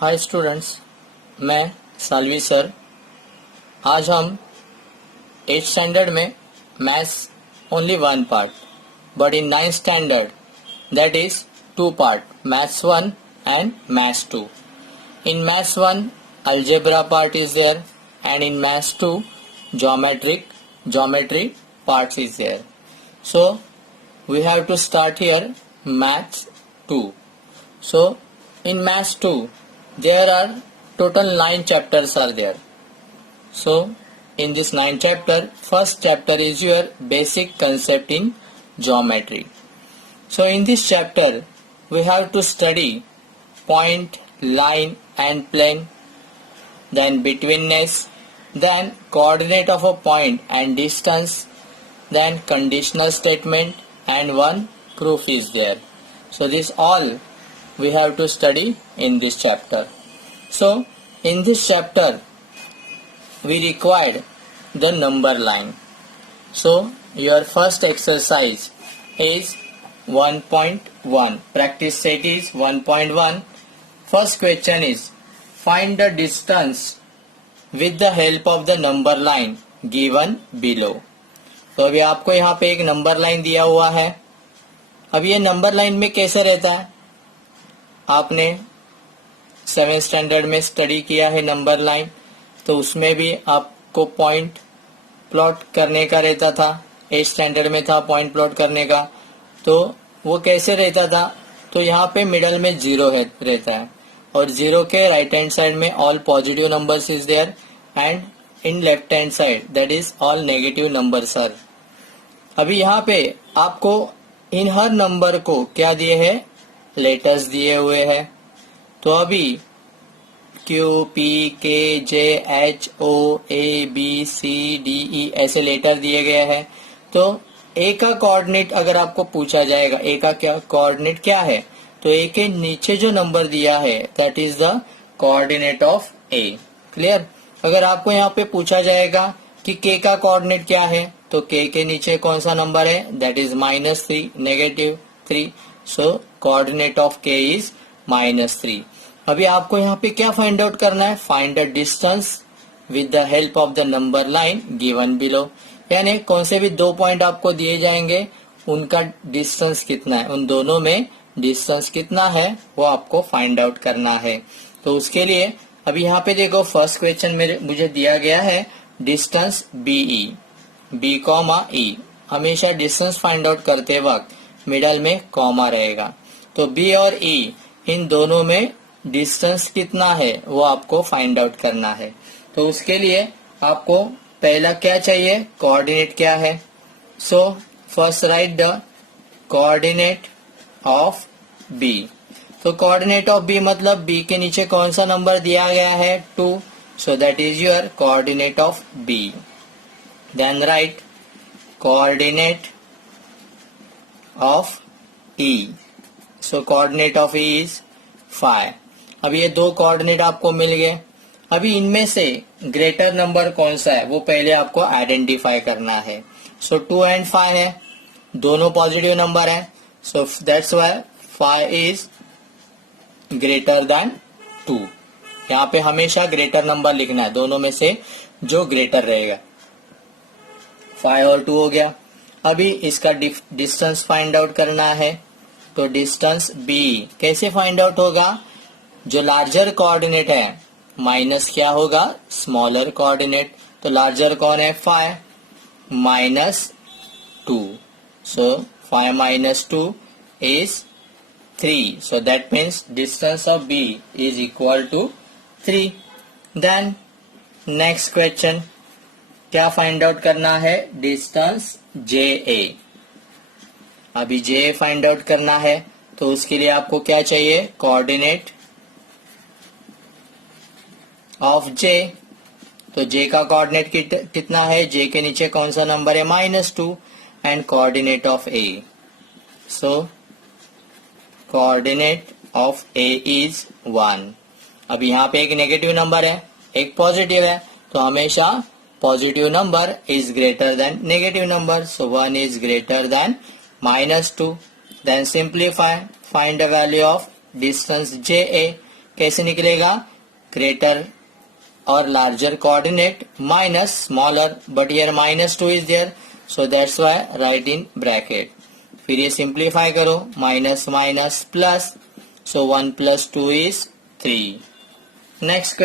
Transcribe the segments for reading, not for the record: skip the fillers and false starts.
Hi students, मैं Salvi sir. आज हम 8th स्टैंडर्ड में maths only one part, but in 9th standard that is two part, maths 1 and maths 2. In maths 1 algebra part is there, and in maths 2 geometry parts is there. So we have to start here maths 2. So in maths 2 there are total 9 chapters are there. So in this 9 chapter, first chapter is your basic concept in geometry. So in this chapter we have to study point, line and plane, then betweenness, then coordinate of a point and distance, then conditional statement, and one proof is there. So this all we have to study in this chapter. So in this chapter we required the number line. So your first exercise is 1.1. Practice set is 1.1. First question is find the distance with the help of the number line given below. तो अभी आपको यहाँ पे एक number line दिया हुआ है. अब ये नंबर लाइन में कैसे रहता है, आपने 7th स्टैंडर्ड में स्टडी किया है नंबर लाइन, तो उसमें भी आपको पॉइंट प्लॉट करने का रहता था. 8th स्टैंडर्ड में था पॉइंट प्लॉट करने का. तो वो कैसे रहता था, तो यहाँ पे मिडल में जीरो रहता है, और जीरो के राइट हैंड साइड में all positive numbers is there, and in left hand side that is all negative numbers are. अभी यहाँ पे आपको इन हर नंबर को क्या दिए हैं, लेटर्स दिए हुए हैं. तो अभी Q, P, K, J, H, O, A, B, C, D, E ऐसे लेटर दिए गए हैं. तो ए का कोऑर्डिनेट अगर आपको पूछा जाएगा, ए का क्या कोऑर्डिनेट क्या है, तो ए के नीचे जो नंबर दिया है that is the coordinate of A. Clear. अगर आपको यहाँ पे पूछा जाएगा कि के का कोऑर्डिनेट क्या है, तो के नीचे कौन सा नंबर है, that is -3, -3. So coordinate of के इज -3. अभी आपको यहाँ पे क्या फाइंड आउट करना है, find the distance with the help of the number line given below. यानी कौन से भी दो पॉइंट आपको दिए जाएंगे, उनका डिस्टेंस कितना है, उन दोनों में डिस्टेंस कितना है वो आपको फाइंड आउट करना है. तो उसके लिए अभी यहाँ पे देखो फर्स्ट क्वेश्चन में मुझे दिया गया है distance BE, B comma E. हमेशा डिस्टेंस फाइंड आउट करते वक्त मिडल में कॉमा रहेगा. तो बी और ई इन दोनों में डिस्टेंस कितना है वो आपको फाइंड आउट करना है. तो उसके लिए आपको पहला क्या चाहिए, कोऑर्डिनेट क्या है. So first write the coordinate of B. तो कोऑर्डिनेट ऑफ बी मतलब बी के नीचे कौन सा नंबर दिया गया है, 2. So that is your coordinate of B. Then write coordinate of E. So coordinate of E is 5. अब ये दो कोऑर्डिनेट आपको मिल गए. अभी इनमें से ग्रेटर नंबर कौन सा है वो पहले आपको आइडेंटिफाई करना है. सो 2 and 5 है, दोनों पॉजिटिव नंबर है. So that's why 5 is greater then 2. यहाँ पे हमेशा ग्रेटर नंबर लिखना है, दोनों में से जो ग्रेटर रहेगा. 5 और 2 हो गया. अभी इसका डिस्टेंस फाइंड आउट करना है. तो डिस्टेंस बी कैसे फाइंड आउट होगा, जो लार्जर कोऑर्डिनेट है माइनस क्या होगा, स्मॉलर कोऑर्डिनेट. तो लार्जर कौन है, 5 -2. So 5 - 2 is 3. So that means distance of B is equal to 3. Then next question क्या फाइंड आउट करना है, डिस्टेंस जे ए. अभी जे फाइंड आउट करना है, तो उसके लिए आपको क्या चाहिए, कोऑर्डिनेट ऑफ जे. तो जे का कोऑर्डिनेट कितना है, जे के नीचे कौन सा नंबर है, -2, and coordinate of A. So coordinate of A is 1. अब यहाँ पे एक नेगेटिव नंबर है, एक पॉजिटिव है, तो हमेशा positive number is greater then negative number. So 1 is greater then -2. Then simplify, find the value of distance JA. कैसे निकलेगा? ग्रेटर और larger coordinate minus smaller, but here -2 is there, so that's why write in bracket. फिर ये simplify करो, minus minus plus, so 1 + 2 is 3. Next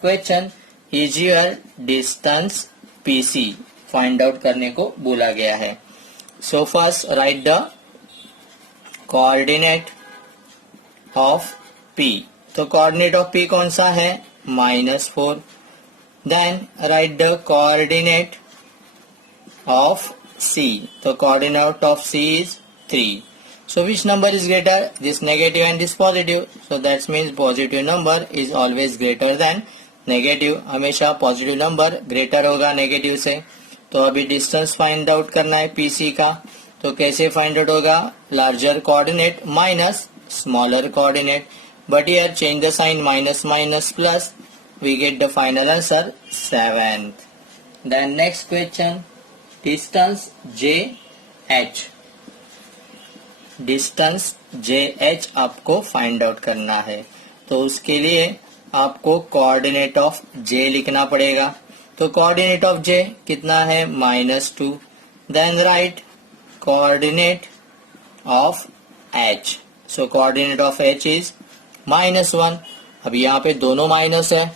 question is your distance PC find out करने को बोला गया है. So first write the coordinate of P. तो coordinate of P कौन सा है? -4. Then right the coordinate of C. तो coordinate of C is 3. So which number is greater? This negative and this positive. So that means positive number is always greater than negative. हमेशा positive number greater होगा negative से. तो अभी distance find out करना है PC का. तो कैसे find out होगा? Larger coordinate minus smaller coordinate. But here change the sign, minus minus plus. We get the final answer 7th. Then next question, distance JH. Distance JH आपको find out करना है. तो उसके लिए आपको कोऑर्डिनेट ऑफ J लिखना पड़ेगा. तो कोऑर्डिनेट ऑफ J कितना है? -2. Then write coordinate of H. So coordinate of H is -1. अब यहाँ पे दोनों माइनस है,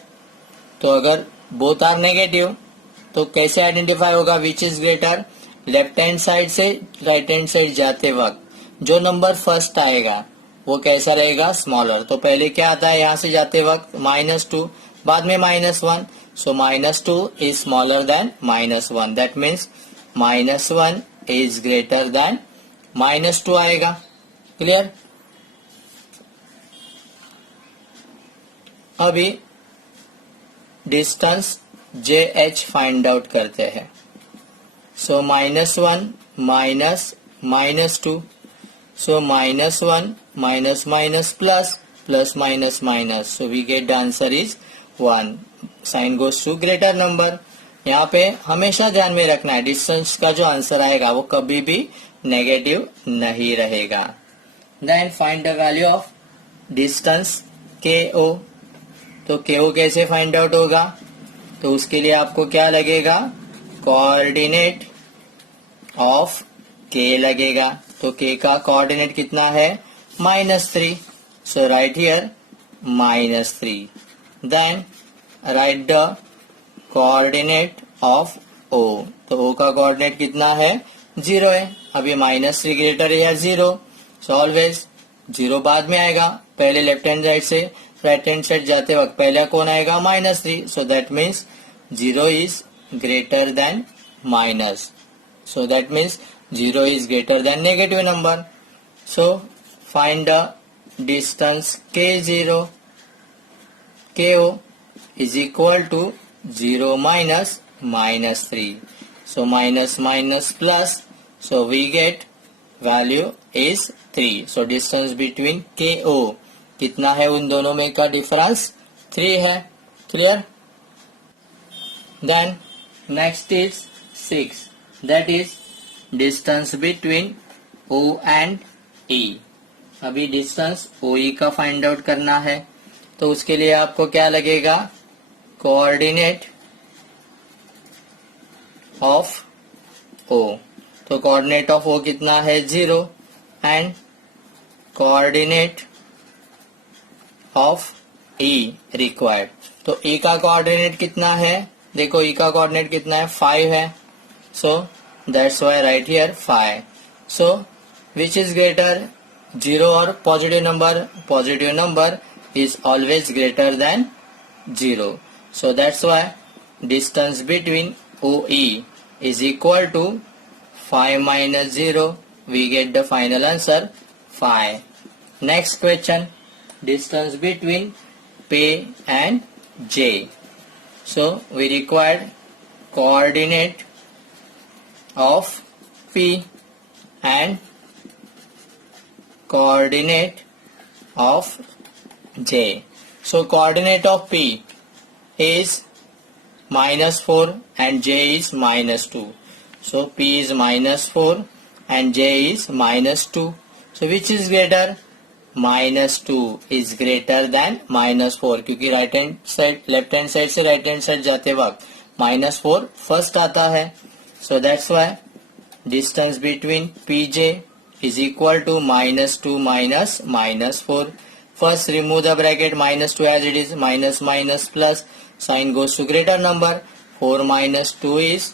तो अगर बोथ आर नेगेटिव तो कैसे आइडेंटिफाई होगा which is greater? Left hand side से राइट हैंड साइड जाते वक्त जो नंबर फर्स्ट आएगा वो कैसा रहेगा? स्मॉलर. तो पहले क्या आता है यहाँ से जाते वक्त? -2, बाद में -1. सो -2 is smaller then -1. That means -1 is greater then -2 आएगा. क्लियर? अभी डिस्टेंस JH फाइंड आउट करते हैं. सो -1 minus -2. So -1 minus minus plus plus minus minus. So we get the answer is 1. Sign goes to greater number. यहाँ पे हमेशा ध्यान में रखना है डिस्टेंस का जो आंसर आएगा वो कभी भी नेगेटिव नहीं रहेगा. Then find the value of distance KO. तो KO कैसे फाइंड आउट होगा? तो उसके लिए आपको क्या लगेगा? कोऑर्डिनेट ऑफ K लगेगा. तो K का कोऑर्डिनेट कितना है? -3. So right here -3. Then right the coordinate of O. तो O का कोऑर्डिनेट कितना है? 0 है. अभी -3 ग्रेटर है 0. सो ऑलवेज 0 बाद में आएगा. पहले लेफ्ट हैंड साइड से राइट हैंड साइड जाते वक्त पहले कौन आएगा? -3. So that means 0 is greater then minus. So that means 0 is greater than negative number. So find the distance K0. KO is equal to 0 minus -3. So minus minus plus. So we get value is 3. So distance between KO कितना है? उन दोनों में का difference 3 है. Clear? Then next is 6. That is distance between O and E. अभी distance OE का find out करना है. तो उसके लिए आपको क्या लगेगा? Coordinate of O. तो कोऑर्डिनेट ऑफ O कितना है? 0. And coordinate of E required. तो E का कोऑर्डिनेट कितना है? देखो E का कोऑर्डिनेट कितना है? 5 है. So that's why right here 5. So which is greater? 0 or positive number? Positive number is always greater than 0. So that's why distance between OE is equal to 5 minus 0. We get the final answer 5. Next question, distance between P and J. So we required coordinate of P and coordinate of J. So coordinate of P is -4 and J is -2. So P is -4 and J is -2. So which is greater? -2 is greater than -4, क्योंकि right hand side left hand side से right hand side जाते वक्त -4 first आता है. So that's why distance between PJ is equal to -2 minus -4. First remove the bracket, -2 as it is, minus minus plus, sign goes to greater number. 4 minus 2 is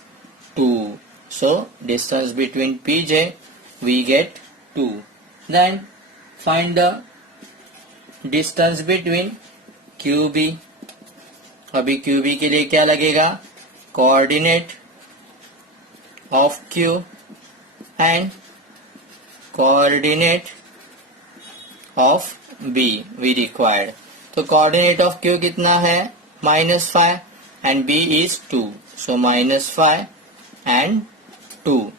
2. So distance between PJ we get 2. Then find the distance between QB. अभी QB के लिए क्या लगेगा? Coordinate of Q and coordinate of B we required. तो coordinate of Q कितना है? -5 and B is 2. So -5 and 2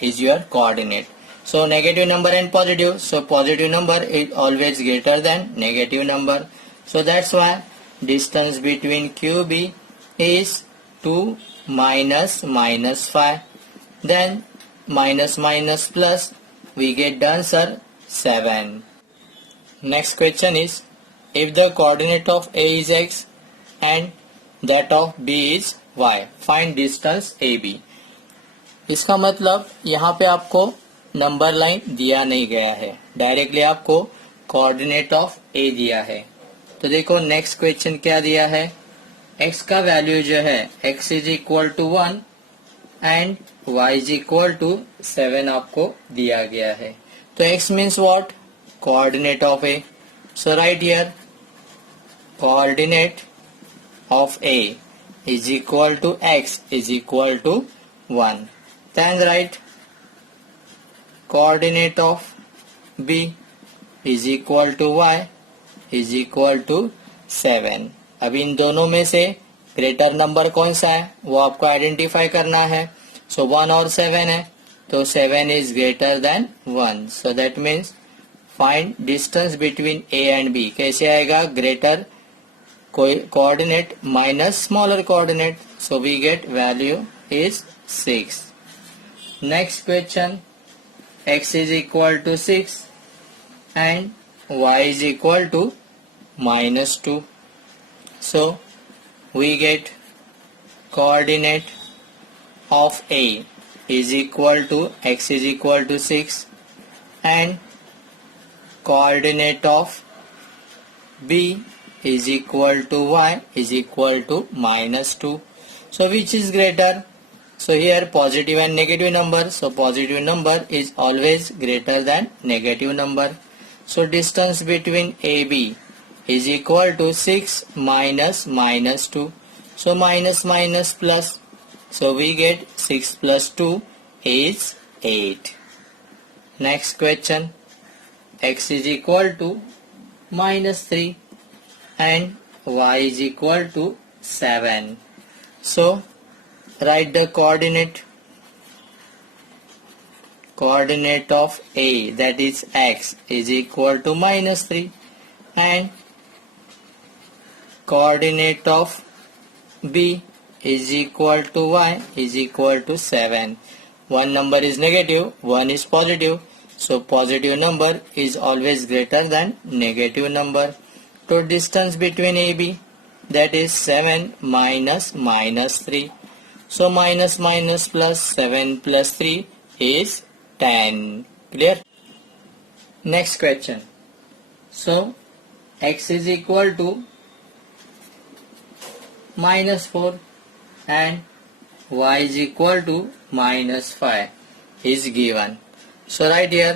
is your coordinate. So negative number and positive. So positive number is always greater than negative number. So that's why distance between QB is 2 minus -5. Then minus minus plus, we get the answer 7. Next question is, if the coordinate of A is x and that of B is y, find distance AB. इसका मतलब यहाँ पे आपको number line दिया नहीं गया है, directly आपको कोऑर्डिनेट ऑफ A दिया है. तो देखो नेक्स्ट क्वेश्चन क्या दिया है, x का वैल्यू जो है x is equal to 1 and y is equal to 7 आपको दिया गया है. तो x means what? Coordinate of A. So right here coordinate of A is equal to x is equal to 1. Then write coordinate of B is equal to y is equal to 7. अब इन दोनों में से greater number कौन सा है वो आपको identify करना है. सो 1 और 7 है, तो 7 is greater than 1. So that means find distance between A and B. कैसे आएगा? Greater coordinate minus smaller coordinate. So we get value is 6. Next question, x is equal to 6 and y is equal to -2. So we get coordinate of A is equal to x is equal to 6 and coordinate of B is equal to y is equal to -2. So which is greater? So here positive and negative number. So positive number is always greater than negative number. So distance between AB is equal to 6 minus -2. So minus minus plus. So we get 6 plus 2 is 8. Next question, x is equal to -3 and y is equal to 7. So write the coordinate of A, that is x, is equal to -3 and coordinate of B is equal to y is equal to 7. One number is negative, one is positive. So positive number is always greater than negative number. So distance between AB, that is 7 minus -3. So minus minus plus 7 plus 3 is 10. Clear? Next question. So x is equal to -4 and y is equal to -5 is given. So right here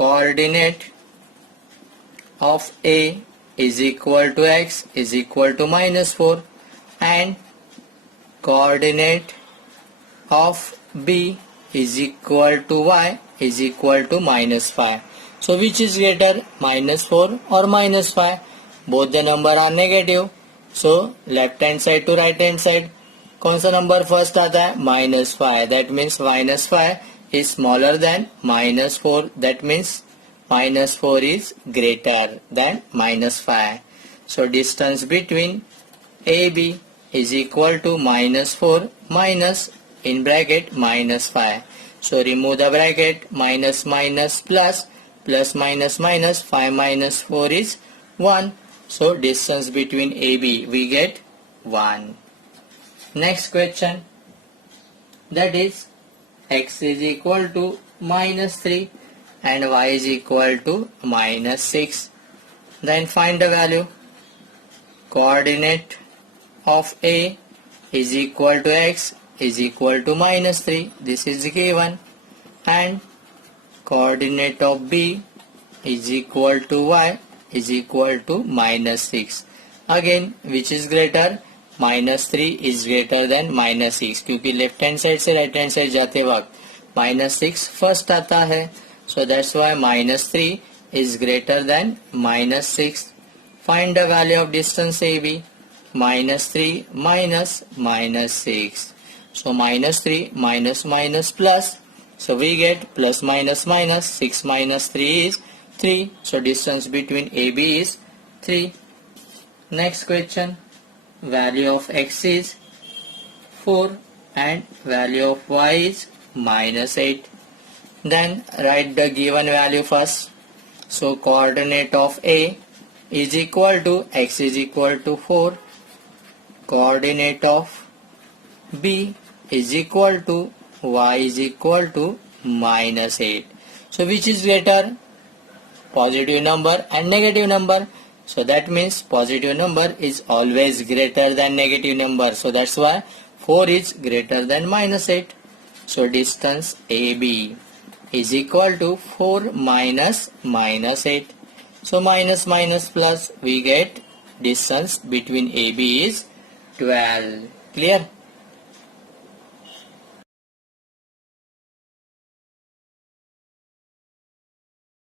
coordinate of A is equal to x is equal to -4 and coordinate of B is equal to y is equal to -5. So which is greater, -4 or -5? Both the number are negative. So left hand side to right hand side कौन सा number first आता है? -5. That means -5 is smaller than -4. That means -4 is greater than -5. So distance between AB is equal to -4 minus in bracket -5. So remove the bracket, minus minus plus, plus minus minus 5 minus 4 is 1. So distance between AB we get 1. Next question, that is x is equal to minus 3 and y is equal to minus 6. Then find the value. Coordinate of A is equal to x is equal to minus 3. This is given. And coordinate of B is equal to y is equal to minus 6. Again, which is greater? minus 3 is greater than minus 6, क्योंकि left hand side से right hand side जाते वक्त minus 6 first आता है. So that's why minus 3 is greater than minus 6. Find the value of distance AB. Minus 3 minus minus 6. So minus 3 minus minus plus. So we get plus minus minus. 6 minus 3 is 3. So distance between AB is 3. Next question. Value of x is 4 and value of y is minus 8. Then write the given value first. So coordinate of A is equal to x is equal to 4. Coordinate of B is equal to y is equal to minus 8. So which is greater? Positive number and negative number. So that means positive number is always greater than negative number. So that's why 4 is greater than minus 8. So distance AB is equal to 4 minus minus 8. So minus minus plus, we get distance between AB is 12. Clear?